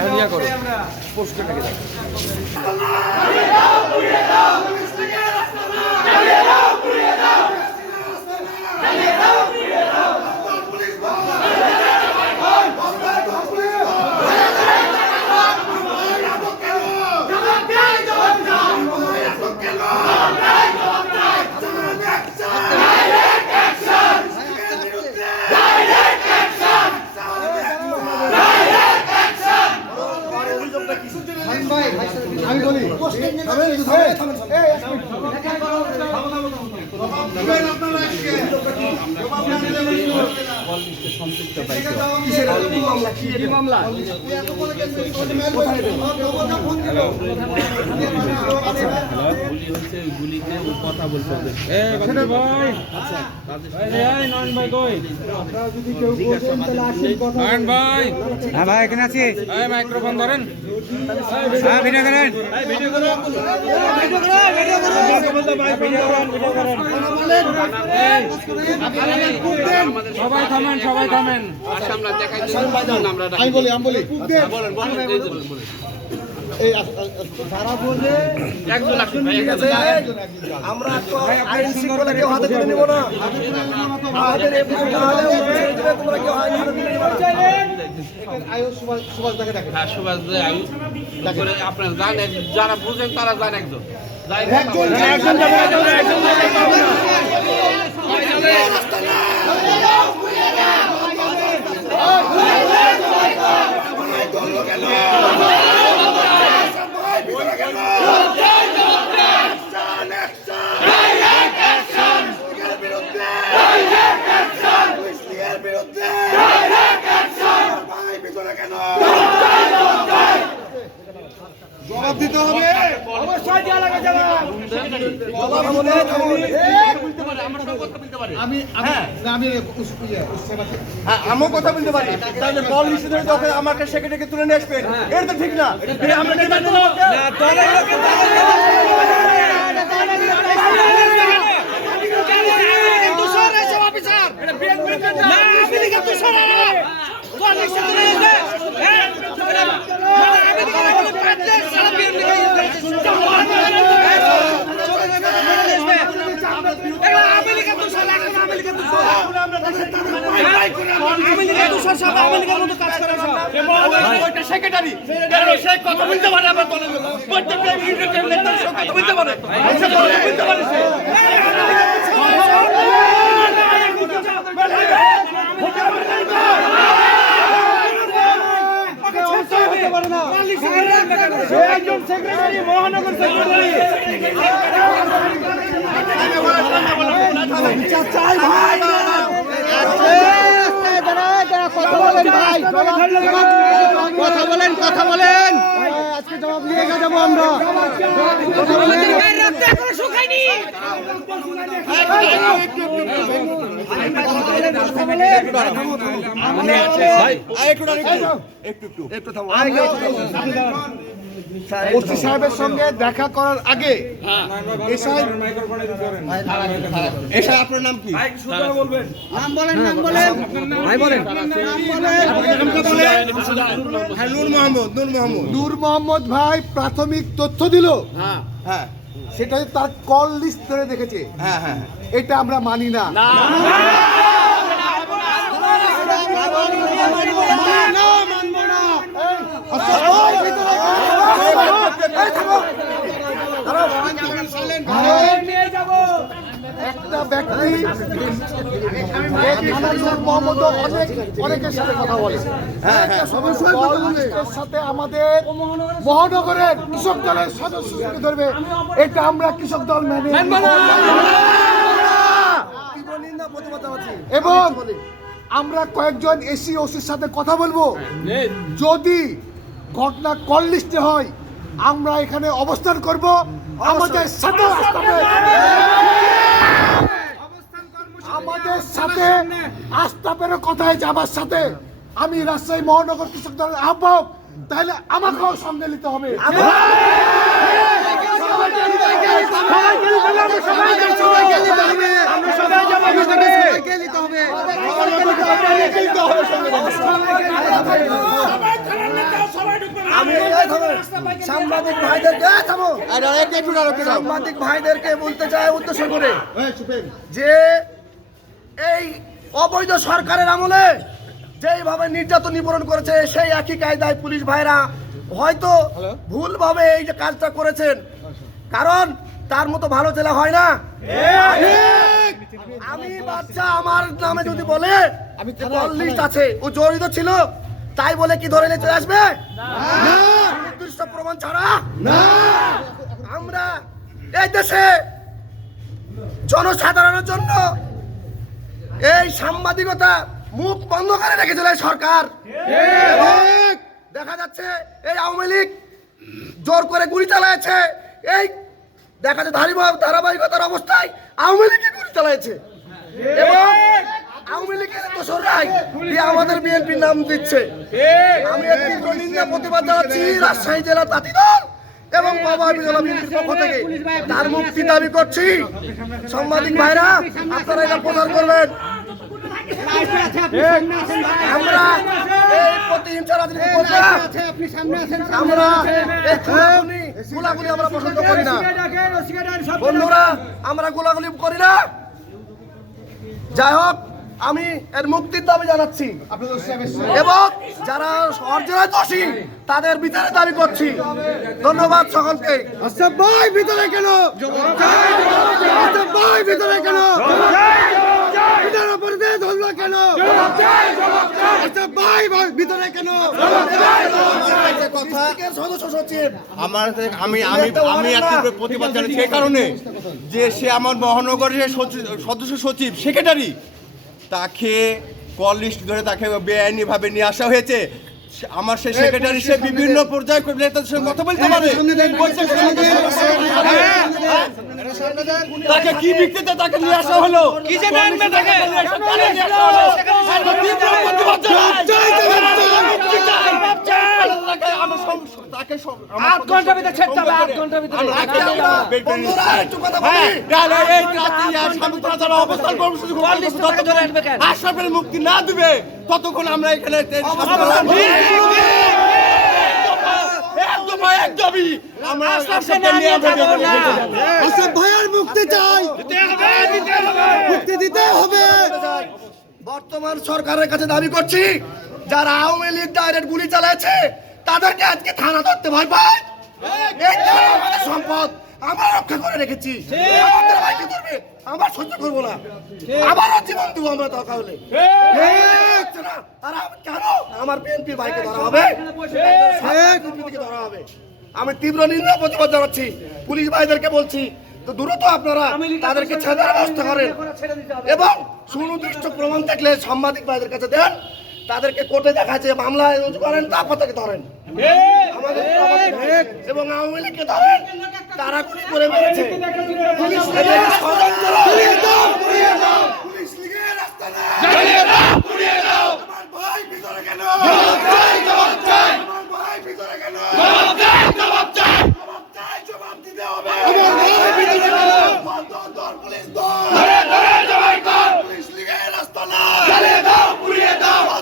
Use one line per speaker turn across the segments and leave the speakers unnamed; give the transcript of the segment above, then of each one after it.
আমি থামেন, একটু থামেন। থামেন থামেন। মিনিট।
হচ্ছে গুলিতে ও কথা বলতে হবে। ভাই! এই নয়ন ভাই কই? নয়ন ভাই
হ্যাঁ ভাই এখানে আছি।
এই মাইক্রোফোন ধরেন।
হ্যাঁ ভিডিও করেন। ভিডিও করেন।
ভিডিও করেন সবাই থামেন সবাই থামেন।
আমি বলি আমি বলি। এই আস- আমরা তো আইন শৃঙ্খলা কেউ হাতে তুলে নিব না। আমাদের এপিসোড না হলে ছেড়ে দিবে, তোমরা কেউ আইন হাতে তুলে নিবে না। আয়ু সুভাষ সুভাষ তাকে দেখেন
হ্যাঁ সুভাষ দে আয়ু করে আপনারা জান এক- যারা বুঝেন তারা জান একজন যাই
একজন
একজন যাবে একজন যাবে
জবাব দিতে হবে আমি ইয়ে।
হ্যাঁ, আমিও কথা বলতে পারি তাহলে বল নিষেধের ধরে যখন আমাকে সেক্রেটারিকে তুলে নিয়ে আসবেন এটা তো ঠিক না আমরা কি মানবো না? সেক্রেটারি কেন সে কথা কথা
বলেন কথা বলেন।
আজকে জবাব নিয়ে যাব আমরা। ওসি সাহেবের সঙ্গে দেখা করার আগে এসআই
আপনার নাম কি?
নাম বলেন নাম বলেন। ভাই বলেন।
হ্যাঁ নূর মোহাম্মদ নূর মোহাম্মদ।
নূর মোহাম্মদ ভাই প্রাথমিক তথ্য দিল?
হ্যাঁ।
সেটা তার কল লিস্ট ধরে দেখেছে।
হ্যাঁ হ্যাঁ।
এটা আমরা মানি না। একটা ব্যক্তি মোহাম্মদ অনেক অনেকের সাথে কথা বলে কল লিস্টের সাথে আমাদের মহানগরের কৃষক দলের সদস্য ধরবে এটা আমরা কৃষক দল মেনে এবং আমরা কয়েকজন এসি ওসির সাথে কথা বলব। যদি ঘটনা কল লিস্টে হয় আমরা এখানে অবস্থান করব। আমাদের সাথে আসতে আমাদের সাথে আস্তাপের কথায় যাবার সাথে। আমি রাজশাহী মহানগর কৃষক দলের আহ্বায়ক। তাহলে আমাকেও সঙ্গে নিতে হবে।
সাংবাদিক ভাইদেরকে সাংবাদিক ভাইদেরকে বলতে চাই উদ্দেশ্য করে যে এই অবৈধ সরকারের আমলে যেইভাবে নির্যাতন নিপরণ করেছে সেই একই কায়দায় পুলিশ ভাইরা হয়তো ভুলভাবে এই যে কাজটা করেছেন। কারণ তার মতো ভালো ছেলে হয় না। আমি বাচ্চা আমার নামে যদি বলে আমি লিস্ট আছে ও জড়িত ছিল তাই বলে কি ধরে নিয়ে চলে আসবে? নির্দিষ্ট প্রমাণ ছাড়া? আমরা এই দেশে জনসাধারণের জন্য এই সাংবাদিকতা মুখ বন্ধ করে রেখেছিল এই সরকার। দেখা যাচ্ছে এই আওয়ামী লীগ জোর করে গুলি চালাচ্ছে এই, দেখা ধারাবাহিক ধারাবাহিকতার অবস্থায় আওয়ামী লীগই গুলি চালাচ্ছে এবং আওয়ামী লীগের দোসররাই আমাদের বিএনপির নাম দিচ্ছে। আমি তীব্র নিন্দা প্রতিবাদ জানাচ্ছি রাজশাহী জেলা তাঁতি দল এবং বাবা বিজলা বিএনপির পক্ষ থেকে। তার মুক্তি দাবি করছি। সাংবাদিক ভাইরা, আপনারা এটা প্রচার করবেন। আমরা এই প্রতিহিংসা রাজনীতি করব আমরা এই গোলাগুলি গোলাগুলি আমরা পছন্দ করি না। বন্ধুরা আমরা গোলাগুলি করি না। যাই হোক আমি এর মুক্তির দাবি জানাচ্ছি। এবং যারা অরিজিনাল দোষী তাদের বিচারে দাবি করছি। ধন্যবাদ সকলকে।
আচ্ছা ভাই ভিতরে কেন? আচ্ছা ভাই ভিতরে কেন এটার উপরে দিয়ে ধরলো কেন আচ্ছা ভাই ভাই
আমি প্রতিবাদ জানাচ্ছি। কারণে যে সে আমার মহানগরের সদস্য সচিব, সেক্রেটারি, তাকে কল লিস্ট ধরে তাকে বেআইনিভাবে নিয়ে আসা হয়েছে। আমার সেই সেক্রেটারি সে বিভিন্ন পর্যায়ে নেতাদের সঙ্গে কথা বলতে পারে তাকে কি বিক্রিতে তাকে নিয়ে আসা হলো কি যে তাকে নিয়ে আসা হলো আট ঘণ্টা ভিতরে ছেড়তে হবে আট ঘণ্টা ভিতরে
বন্ধুরা একটু কথা বলি।
হ্যাঁ, তাহলে এই রাতে আর যারা অবস্থান কর্মসূচি আশরাফের মুক্তি না দিবে ততক্ষণ আমরা এখানে
মুক্তি চাই। মুক্তি দিতে হবে।
বর্তমান সরকারের কাছে দাবি করছি যারা আওয়ামী লীগ ডাইরেক্ট গুলি চালাচ্ছে তাদেরকে আজকে থানা ধরতে ভয় পায়? সম্পদ আমরা রক্ষা করে রেখেছি। আমাদের ভাইকে ধরবে আমরা সহ্য করব না। আবারও জীবন দেবো আমরা দরকার হলে আর কেন? আমার বিএনপি ভাইকে ধরা হবে। ধরা হবে। আমি তীব্র নিন্দা প্রতিবাদ জানাচ্ছি। পুলিশ ভাইদেরকে বলছি তো দ্রুত আপনারা তাদেরকে ছেড়ে দেওয়ার ব্যবস্থা করেন। এবং সুনির্দিষ্ট প্রমাণ থাকলে সাংবাদিক ভাইদের কাছে দেন। তাদেরকে কোর্টে দেখাচ্ছে মামলা মামলায় রুজু করেন তারপর থেকে ধরেন আমাদের এবং আওয়ামী লীগকে ধরেন তারা গুলি করে মেরেছে। পুলিশ লীগের রাস্তা না। আমার ভাই ভিতরে কেন? আমার ভাই ভিতরে কেন? জবাব চাই, জবাব দিতে হবে। ধর, ধর, পুলিশ ধর। পুলিশ লীগের রাস্তা না। ধর,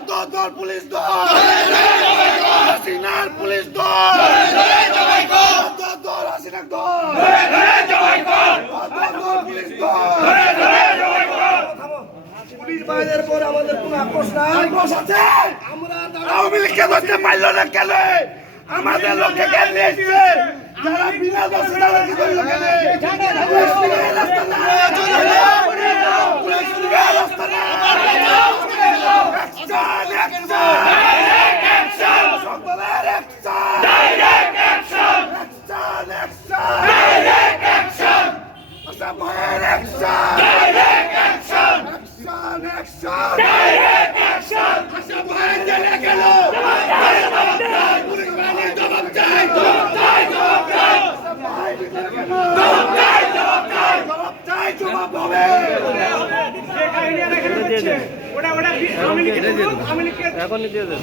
ধর, ধর, পুলিশ ধর। হাসিনার পুলিশ ধর। ধর, ধর, ধর, হাসিনার ধর। ধর, ধর, ধর, পুলিশ ধর। পুলিশ বাইরের পর আমাদের কোনো আক্রোশ নাই আক্রোশ আছে আমরা আওয়ামী লীগকে ধরতে পারল না কেন? আমাদের লোককে কেন নিয়ে যারা বিনা দোষে তাদেরকে ধরলো কেন?
এখন দিয়ে দেবে